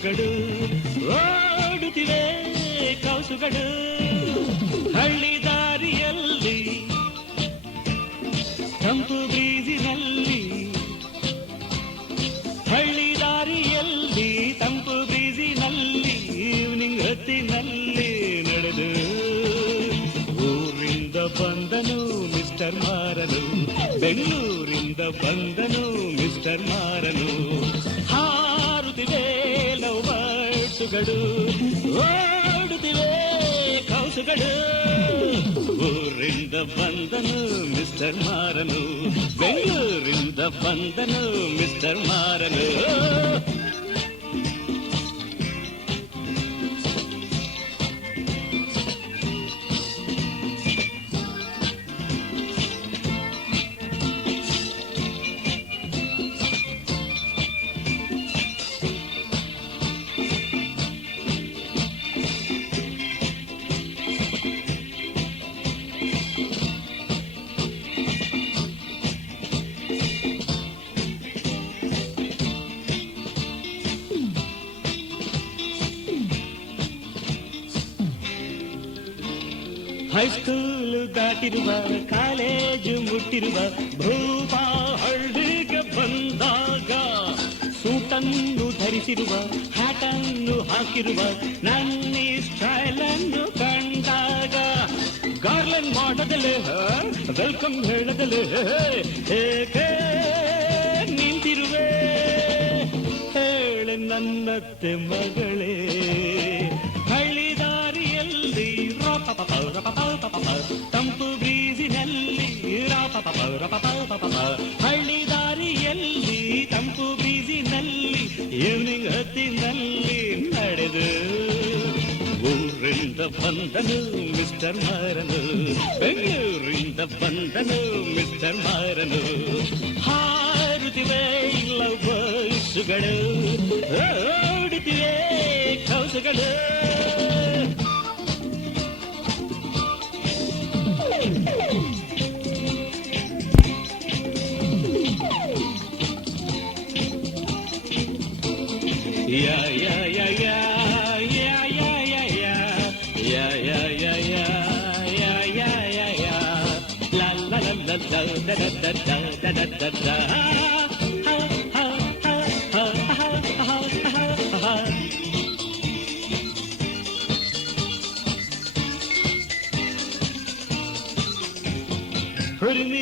ಕೌಸುಗಳು ಓಡುತ್ತಿವೆ ಕೌಸುಗಳು ಹಳ್ಳಿ ದಾರಿಯಲ್ಲಿ ತಂಪು ಬೀಸಿನಲ್ಲಿ ಹಳ್ಳಿ ದಾರಿಯಲ್ಲಿ ತಂಪು ಬೀಸಿನಲ್ಲಿ ಈವ್ನಿಂಗ್ ಹೊತ್ತಿನಲ್ಲಿ ನಡೆದು ಊರಿಂದ ಬಂದನು ಮಿಸ್ಟರ್ ಮಾರನು ಬೆಂಗಳೂರಿಂದ ಬಂದನು ಮಿಸ್ಟರ್ ಮಾರನು ಹಾರುತ್ತಿವೆ ಲವ್ ಬರ್ಡ್ಸುಗಳು ಓಡುತ್ತಿವೆ ಕೌಸುಗಳು ಊರಿಂದ ಬಂದನು ಮಿಸ್ಟರ್ ಮಾರನು ಬೆಂಗಳೂರಿಂದ ಬಂದನು ಮಿಸ್ಟರ್ ಮಾರನು ಹೈಸ್ಕೂಲು ದಾಟಿರುವ ಕಾಲೇಜು ಮುಟ್ಟಿರುವ ಭೂಪ ಹಳ್ಳಿಗೆ ಬಂದಾಗ ಸೂಟನ್ನು ಧರಿಸಿರುವ ಹ್ಯಾಟನ್ನು ಹಾಕಿರುವ ನನ್ನಿ ಸ್ಟೈಲನ್ನು ಕಂಡಾಗ ಗಾರ್ಲೆಂಡ್ ಮಾಡದಲೇ ವೆಲ್ಕಮ್ ಹೇಳದಲೇ ಏಕೆ ನಿಂತಿರುವೆ ಹೇಳೆ ನನ್ನತ್ತೆ ಮಗಳೇ ಹಳ್ಳಿ ದಾರಿಯಲ್ಲಿ ತಂಪು ಬ್ರೀಜಿನಲ್ಲಿ ಹಳ್ಳಿ ದಾರಿಯಲ್ಲಿ ತಂಪು ಬ್ರೀಜಿನಲ್ಲಿ ಈವ್ನಿಂಗ್ ಹೊತ್ತಿನಲ್ಲಿ ನಡೆದು ಊರಿಂದ ಬಂದನು ಮಿಸ್ಟರ್ ಮಾರನು ಬೆಂಗಳೂರಿಂದ ಬಂದನು ಮಿಸ್ಟರ್ ಮಾರನು ಹಾರುತ್ತಿವೆ ಲವ್ ಬರ್ಡ್ಸುಗಳು ಓಡುತ್ತಿವೆ ಕೌಸುಗಳು Yeah, yeah, yeah, yeah, yeah, yeah, yeah, yeah, yeah, yeah, yeah, yeah, yeah, yeah, yeah, la la la la la da da da da da da da ha ha ha ha ha ha ha ha